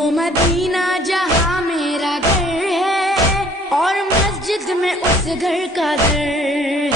वो मदीना जहाँ मेरा घर है और मस्जिद में उस घर का दर।